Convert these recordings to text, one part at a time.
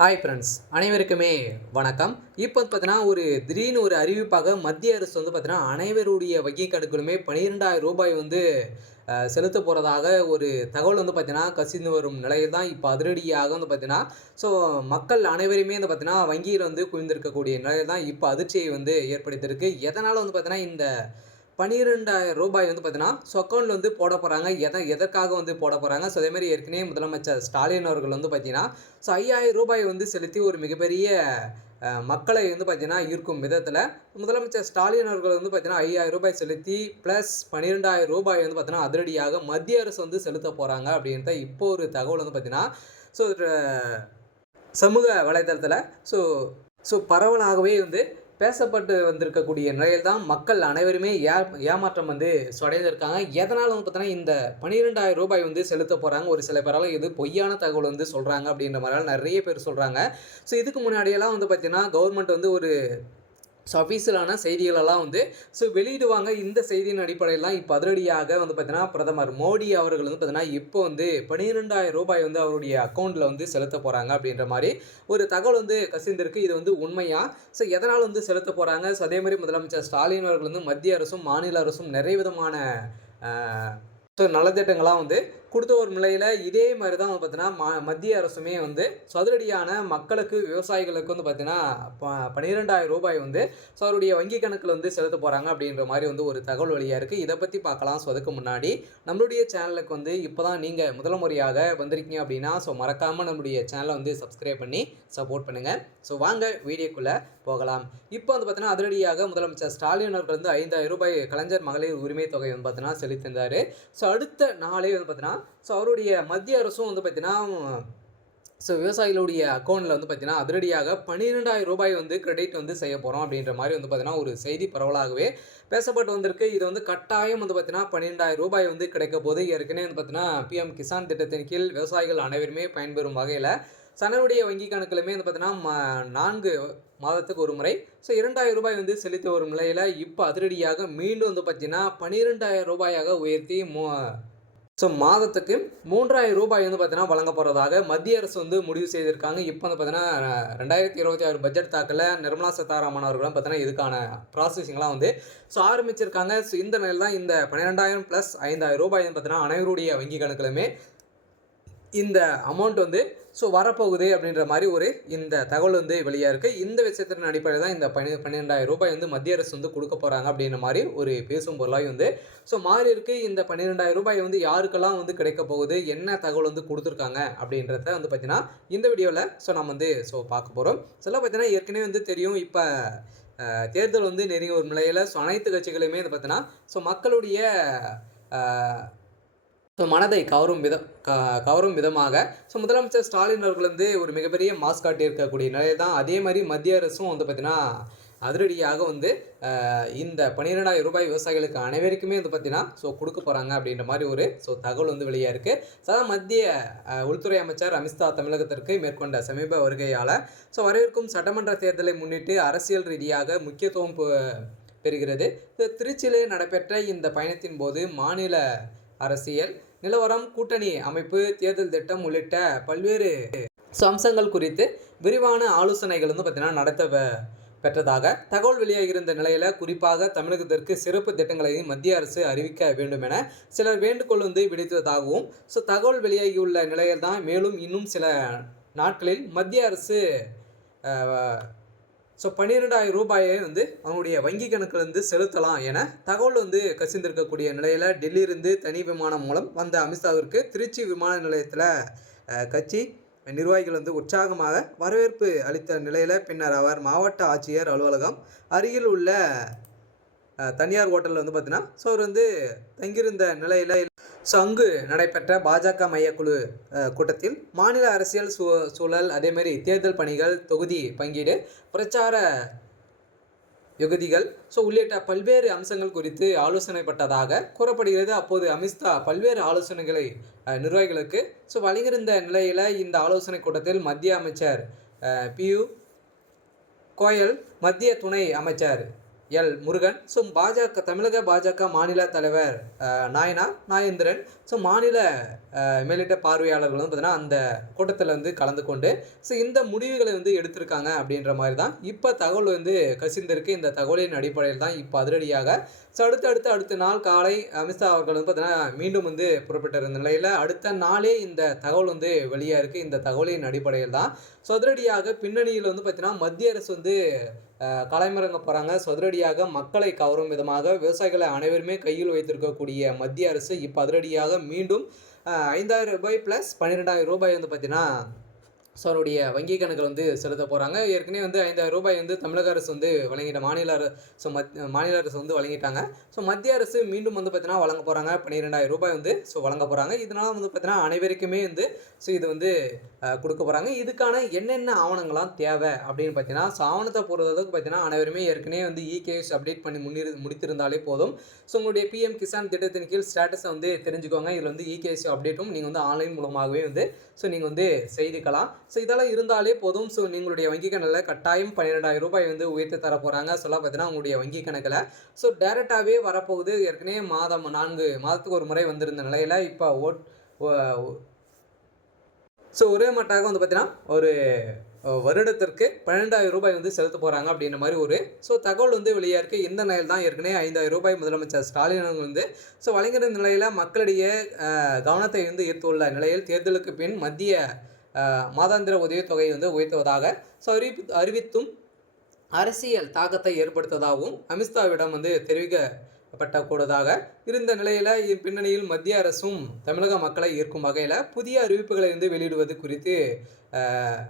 Hi friends, அனைவருக்குமே வணக்கம். இப்போ பார்த்தீங்கன்னா, திடீர்னு ஒரு அறிவிப்பாக மத்திய அரசு பார்த்தீங்கன்னா, அனைவருடைய வங்கி கணக்குகளுமே ரூ. 12,000 செலுத்த போறதாக ஒரு தகவல் பார்த்தீங்கன்னா, கசிந்து வரும் நிலையில் தான் இப்போ அதிரடியாக பார்த்தீங்கன்னா, ஸோ மக்கள் அனைவருமே பார்த்தீங்கன்னா, வங்கியில குவிந்திருக்கக்கூடிய நிலையில் தான் இப்போ அதிர்ச்சியை ஏற்படுத்தியிருக்கு. எதனால பார்த்தீங்கன்னா, இந்த ரூ. 12,000 பார்த்தீங்கன்னா, ஸோ அக்கவுண்ட்ல போட போறாங்க. எதற்காக போட போறாங்க. ஸோ அதேமாரி ஏற்கனவே முதலமைச்சர் ஸ்டாலின் அவர்கள் பார்த்தீங்கன்னா, ஸோ ரூ. 5,000 செலுத்தி ஒரு மிகப்பெரிய மக்களை பார்த்தீங்கன்னா, ஈர்க்கும் விதத்தில முதலமைச்சர் ஸ்டாலின் அவர்கள் பார்த்தீங்கன்னா, ரூ. 5,000 செலுத்தி பிளஸ் ரூ. 12,000 பார்த்தீங்கன்னா, அதிரடியாக மத்திய அரசு செலுத்த போறாங்க அப்படின்ற இப்போ ஒரு தகவல் பார்த்தீங்கன்னா, ஸோ சமூக வலைதளத்தில ஸோ ஸோ பரவலாகவே பேசப்பட்டு வந்திருக்கக்கூடிய நிலையில் தான் மக்கள் அனைவருமே ஏமாற்றம் அடைந்திருக்காங்க. எதனால பார்த்தீங்கன்னா, இந்த ரூ. 12,000 செலுத்த போறாங்க. ஒரு சில பேரால இது பொய்யான தகவல் சொல்றாங்க அப்படின்ற மாதிரிலாம் நிறைய பேர் சொல்றாங்க. ஸோ இதுக்கு முன்னாடியெல்லாம் பார்த்தீங்கன்னா, கவர்மெண்ட் ஒரு ஸோ அஃபீஷியலான செய்திகளெல்லாம் ஸோ வெளியிடுவாங்க. இந்த செய்தியின் அடிப்படையில் தான் இப்போ அதிரடியாக பார்த்தீங்கன்னா, பிரதமர் மோடி அவர்கள் பார்த்தீங்கன்னா, இப்போ ரூ. 12,000 அவருடைய அக்கவுண்ட்டில் செலுத்த போகிறாங்க அப்படின்ற மாதிரி ஒரு தகவல் கசிந்திருக்கு. இது உண்மையா? ஸோ எதனால் செலுத்த போகிறாங்க? ஸோ அதேமாதிரி முதலமைச்சர் ஸ்டாலின் அவர்கள் மத்திய அரசும் மாநில அரசும் நிறைய விதமான ஸோ நலத்திட்டங்களாக கொடுத்த ஒரு நிலையில் இதே மாதிரி தான் பார்த்தீங்கன்னா, மத்திய அரசுமே ஸோ அதிரடியான மக்களுக்கு விவசாயிகளுக்கு பார்த்தீங்கன்னா, ரூ. 12,000 ஸோ அவருடைய வங்கி கணக்கில் செலுத்த போகிறாங்க அப்படின்ற மாதிரி ஒரு தகவல் வெளியாக இருக்குது. இதை பற்றி பார்க்கலாம். ஸோ அதுக்கு முன்னாடி நம்மளுடைய சேனலுக்கு இப்போ தான் நீங்கள் முதல் முறையாக வந்திருக்கீங்க அப்படின்னா, ஸோ மறக்காமல் நம்மளுடைய சேனலை சப்ஸ்கிரைப் பண்ணி சப்போர்ட் பண்ணுங்கள். ஸோ வாங்க வீடியோக்குள்ளே போகலாம். இப்போ பார்த்தீங்கன்னா, அதிரடியாக முதலமைச்சர் ஸ்டாலின் அவர்கள் ரூ. 5,000 கலைஞர் மகளிர் உரிமை தொகை பார்த்தீங்கன்னா செலுத்தியிருந்தார். ஸோ அடுத்த நாளே பார்த்தீங்கன்னா, ஸோ அவருடைய மத்திய அரசும் பார்த்தீங்கன்னா, ஸோ விவசாயிகளுடைய அக்கௌண்ட்டில் பார்த்தீங்கன்னா, அதிரடியாக ரூ. 12,000 கிரெடிட் செய்ய போகிறோம் அப்படின்ற மாதிரி பார்த்தீங்கன்னா, ஒரு செய்தி பரவலாகவே பேசப்பட்டு வந்திருக்கு. இது கட்டாயம் பார்த்தீங்கன்னா, ரூ. 12,000 கிடைக்க போது. ஏற்கனவே பார்த்தீங்கன்னா, PM கிசான் திட்டத்தின் கீழ் விவசாயிகள் அனைவருமே பயன்பெறும் வகையில் சனருடைய வங்கி கணக்கிலுமே பார்த்தீங்கன்னா, 4 மாதத்துக்கு ஒரு முறை ஸோ ரூ. 2,000 செலுத்தி வரும் நிலையில் இப்போ அதிரடியாக மீண்டும் பார்த்தீங்கன்னா, ரூ. 12,000 உயர்த்தி ஸோ மாதத்துக்கு ரூ. 3,000 பார்த்தீங்கன்னா வழங்க போகிறதாக மத்திய அரசு முடிவு செய்திருக்காங்க. இப்போ பார்த்தீங்கன்னா, 2026 பட்ஜெட் தாக்கல நிர்மலா சீதாராமன் அவர்களும் பார்த்தீங்கன்னா, இதுக்கான ப்ராசஸிங்லாம் ஸோ ஆரம்பிச்சிருக்காங்க. ஸோ இந்த நிலையில் தான் இந்த 12,000 + ரூ. 5,000 பார்த்தீங்கன்னா, அனைவருடைய வங்கி கணக்கிலுமே இந்த அமௌண்ட் ஸோ வரப்போகுது அப்படின்ற மாதிரி இந்த தகவல் வெளியாக இருக்குது. இந்த விஷயத்தின் அடிப்படையில் தான் இந்த ரூ. 12,000 மத்திய அரசு கொடுக்க போகிறாங்க அப்படின்ற மாதிரி ஒரு பேசும் பொருளாக ஸோ மாறி இருக்குது. இந்த ரூ. 12,000 யாருக்கெல்லாம் கிடைக்க போகுது, என்ன தகவல் கொடுத்துருக்காங்க அப்படின்றத பார்த்தீங்கன்னா, இந்த வீடியோவில் ஸோ நம்ம ஸோ பார்க்க போகிறோம். சில பார்த்தீங்கன்னா ஏற்கனவே தெரியும். இப்போ தேர்தல் நெருங்கி ஒரு நிலையில் ஸோ அனைத்து கட்சிகளுமே பார்த்தீங்கன்னா, ஸோ மக்களுடைய ஸோ மனதை கவரும் விதமாக ஸோ முதலமைச்சர் ஸ்டாலின் அவர்கள் ஒரு மிகப்பெரிய மாஸ் காட்டியிருக்கக்கூடிய நிலையில் தான் அதே மாதிரி மத்திய அரசும் பார்த்தீங்கன்னா, அதிரடியாக இந்த ரூ. 12,000 விவசாயிகளுக்கு அனைவருக்குமே பார்த்தீங்கன்னா, ஸோ கொடுக்க போகிறாங்க அப்படின்ற மாதிரி ஸோ தகவல் வெளியாக இருக்குது. ஸோ மத்திய உள்துறை அமைச்சர் அமித்ஷா தமிழகத்திற்கு மேற்கொண்ட சமீப வருகையால் ஸோ வரவிருக்கும் சட்டமன்ற தேர்தலை முன்னிட்டு அரசியல் ரீதியாக முக்கியத்துவம் பெறுகிறது. திருச்சியிலே நடைபெற்ற இந்த பயணத்தின் போது மாநில அரசியல் நிலவரம், கூட்டணி அமைப்பு, தேர்தல் திட்டம் உள்ளிட்ட பல்வேறு அம்சங்கள் குறித்து விரிவான ஆலோசனைகள் பார்த்தீங்கன்னா நடத்த பெற்றதாக தகவல் வெளியாகியிருந்த நிலையில், குறிப்பாக தமிழகத்திற்கு சிறப்பு திட்டங்களை மத்திய அரசு அறிவிக்க வேண்டும் என சிலர் வேண்டுகோள் விடுத்ததாகவும் ஸோ தகவல் வெளியாகியுள்ள நிலையில் தான் மேலும் இன்னும் சில நாட்களில் மத்திய அரசு ஸோ ரூ. 12,000 அவனுடைய வங்கி கணக்கிலிருந்து செலுத்தலாம் என தகவல் கசிந்திருக்கக்கூடிய நிலையில், டெல்லியிலிருந்து தனி விமானம் மூலம் வந்த அமித்ஷாவிற்கு திருச்சி விமான நிலையத்தில் கட்சி நிர்வாகிகள் உற்சாகமாக வரவேற்பு அளித்த நிலையில், பின்னர் அவர் மாவட்ட ஆட்சியர் அலுவலகம் அருகில் உள்ள தனியார் ஹோட்டலில் பார்த்தீங்கன்னா, ஸோ அவர் தங்கியிருந்த நிலையில் ஸோ அங்கு நடைபெற்ற பாஜக மையக்குழு கூட்டத்தில் மாநில அரசியல் சூழல், அதேமாரி தேர்தல் பணிகள், தொகுதி பங்கீடு, பிரச்சார யுகதிகள் ஸோ உள்ளிட்ட பல்வேறு அம்சங்கள் குறித்து ஆலோசனைப்பட்டதாக கூறப்படுகிறது. அப்போது அமித்ஷா பல்வேறு ஆலோசனைகளை நிர்வாகிகளுக்கு ஸோ வழங்கியிருந்த நிலையில், இந்த ஆலோசனை கூட்டத்தில் மத்திய அமைச்சர் பியூ கோயல், மத்திய துணை அமைச்சர் முருகன், ஸோ தமிழக பாஜக மாநில தலைவர் நாயனார் நாகேந்திரன், ஸோ மாநில மேலிட்ட பார்வையாளர்கள் வந்து பார்த்தீங்கன்னா, அந்த கூட்டத்தில வந்து கலந்து கொண்டு, ஸோ இந்த முடிவுகளை வந்து எடுத்திருக்காங்க அப்படின்ற மாரி தான் இப்ப தகவல் வந்து கசிந்திருக்கு. இந்த தகவலின் அடிப்படையில் தான் இப்ப அதிரடியாக ஸோ அடுத்த நாள் காலை அமித்ஷா அவர்கள் வந்து பார்த்தீங்கன்னா, மீண்டும் வந்து புறப்பட்டிருந்த நிலையில, அடுத்த நாளே இந்த தகவல் வந்து வெளியா இருக்கு. இந்த தகவலின் அடிப்படையில் தான் ஸோ அதிரடியாக பின்னணியில வந்து பார்த்தீங்கன்னா, மத்திய அரசு வந்து களமிறங்க போறாங்க. ஸோ அதிரடியாக மக்களை கவரும் விதமாக விவசாயிகளை அனைவருமே கையில் வைத்திருக்கக்கூடிய மத்திய அரசு இப்ப அதிரடியாக மீண்டும் ரூ. 5,000 பிளஸ் ரூ. 12,000 வந்து பார்த்தீங்கன்னா, ஸோ அவருடைய வங்கி கணக்குல வந்து செலுத்த போறாங்க. ஏற்கனவே வந்து ரூ. 5,000 வந்து தமிழக அரசு வந்து வழங்கிட்ட மாநில அரசு வந்து வழங்கிட்டாங்க. ஸோ மத்திய அரசு மீண்டும் வந்து பார்த்தீங்கன்னா வழங்க போறாங்க. ரூ. 12,000 வந்து ஸோ வழங்க போறாங்க. இதனால வந்து பார்த்தீங்கன்னா அனைவருக்குமே வந்து ஸோ இது வந்து குடுக்க போறாங்க. இதுக்கான என்னென்ன ஆவணங்கள்லாம் தேவை அப்படின்னு பார்த்தீங்கன்னா, ஸோ ஆவணத்த பொறுத்தளவுக்கு பார்த்தீங்கன்னா, அனைவருமே ஏற்கனவே வந்து இகேஎஸ் அப்டேட் பண்ணி முடித்திருந்தாலே போதும். ஸோ உங்களுடைய பிஎம் கிசான் திட்டத்தின் கீழ் ஸ்டேட்டஸ வந்து தெரிஞ்சுக்கோங்க. இதுல வந்து இகேஎஸ் அப்டேட்டும் நீங்க வந்து ஆன்லைன் மூலமாகவே வந்து ஸோ நீங்க வந்து செய்துக்கலாம். ஸோ இதெல்லாம் இருந்தாலே போதும். ஸோ உங்களுடைய வங்கி கணக்குல கட்டாயம் ரூ. 12,000 வந்து உயர்த்தி தர போறாங்க. சொல்ல பார்த்தீங்கன்னா, உங்களுடைய வங்கி கணக்குல ஸோ டைரக்டாவே வரப்போகுது. ஏற்கனவே 4 மாதத்துக்கு ஒரு முறை வந்திருந்த நிலையில இப்ப ஸோ ஒரே மட்டாக வந்து பார்த்தீங்கன்னா, ஒரு வருடத்திற்கு ரூ. 12,000 வந்து செலுத்த போறாங்க அப்படின்ற மாரி ஒரு ஸோ தகவல் வந்து வெளியா இருக்கு. இந்த நிலையில் தான் ஏற்கனவே ரூ. 5,000 முதலமைச்சர் ஸ்டாலின் அவர்கள் வந்து ஸோ வழங்கின நிலையில மக்களிடையே கவனத்தை வந்து ஈர்த்துள்ள நிலையில் தேர்தலுக்கு பின் மத்திய மாதாந்திர உதவித்தொகை வந்து உயர்த்துவதாக ஸோ அறிவித்தும் அரசியல் தாக்கத்தை ஏற்படுத்துவதாகவும் அமித்ஷாவிடம் வந்து தெரிவிக்கப்படக்கூடதாக இருந்த நிலையில பின்னணியில் மத்திய அரசும் தமிழக மக்களை ஈர்க்கும் வகையில புதிய அறிவிப்புகளை வந்து வெளியிடுவது குறித்து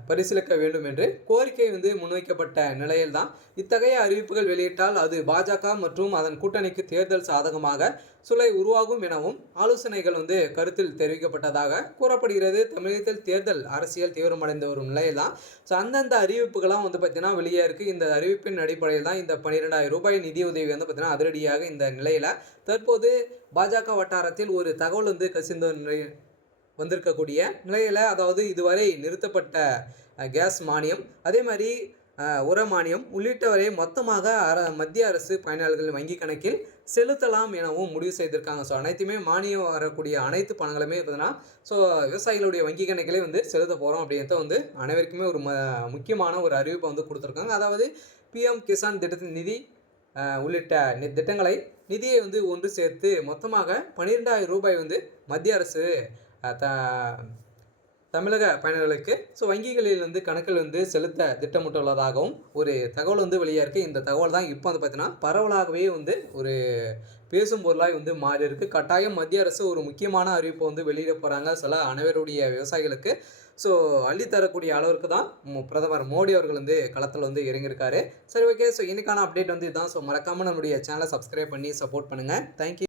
பரிசீலிக்க வேண்டும் என்று கோரிக்கை வந்து முன்வைக்கப்பட்ட நிலையில்தான் இத்தகைய அறிவிப்புகள் வெளியிட்டால் அது பாஜக மற்றும் அதன் கூட்டணிக்கு தேர்தல் சாதகமாக சூழலை உருவாகும் எனவும் ஆலோசனைகள் வந்து கருத்தில் தெரிவிக்கப்பட்டதாக கூறப்படுகிறது. தமிழகத்தில் தேர்தல் அரசியல் தீவிரமடைந்து வரும் நிலையில் தான் ஸோ அந்தந்த அறிவிப்புகள்லாம் வந்து பார்த்தீங்கன்னா வெளியே இருக்குது. இந்த அறிவிப்பின் அடிப்படையில் தான் இந்த ரூ. 12,000 நிதியுதவி வந்து பார்த்தீங்கன்னா அதிரடியாக இந்த நிலையில் தற்போது பாஜக வட்டாரத்தில் ஒரு தகவல் வந்து கசிந்த வந்திருக்கக்கூடிய நிலையில், அதாவது இதுவரை நிறுத்தப்பட்ட கேஸ் மானியம், அதே மாதிரி உர மானியம் உள்ளிட்டவரை மொத்தமாக மத்திய அரசு பயனாளர்களின் வங்கி கணக்கில் செலுத்தலாம் எனவும் முடிவு செய்திருக்காங்க. ஸோ அனைத்துமே மானியம் வரக்கூடிய அனைத்து பணங்களுமே பார்த்தீங்கன்னா ஸோ விவசாயிகளுடைய வங்கி கணக்கிலே வந்து செலுத்த போகிறோம் அப்படின்றத வந்து அனைவருக்குமே ஒரு முக்கியமான ஒரு அறிவிப்பை வந்து கொடுத்துருக்காங்க. அதாவது பிஎம் கிசான் திட்டத்தின் நிதி உள்ளிட்ட திட்டங்களை நிதியை வந்து ஒன்று சேர்த்து மொத்தமாக ரூ. 12,000 வந்து மத்திய அரசு தமிழக பயனர்களுக்கு ஸோ வங்கிகளில் வந்து கணக்கில் வந்து செலுத்த திட்டமிட்டுள்ளதாகவும் ஒரு தகவல் வந்து வெளியாக இருக்குது. இந்த தகவல் தான் இப்போ வந்து பார்த்தீங்கன்னா பரவலாகவே வந்து ஒரு பேசும் பொருளாய் வந்து மாறி இருக்கு. கட்டாயம் மத்திய அரசு ஒரு முக்கியமான அறிவிப்பை வந்து வெளியிட போகிறாங்க. சில அனைவருடைய விவசாயிகளுக்கு ஸோ அள்ளித்தரக்கூடிய அளவிற்கு தான் பிரதமர் மோடி அவர்கள் வந்து களத்தில் வந்து இறங்கியிருக்காரு. சரி, ஓகே. ஸோ இன்னைக்கான அப்டேட் வந்து இதுதான். ஸோ மறக்காமல் நம்மளுடைய சேனலை சப்ஸ்கிரைப் பண்ணி சப்போர்ட் பண்ணுங்கள். தேங்க்யூ.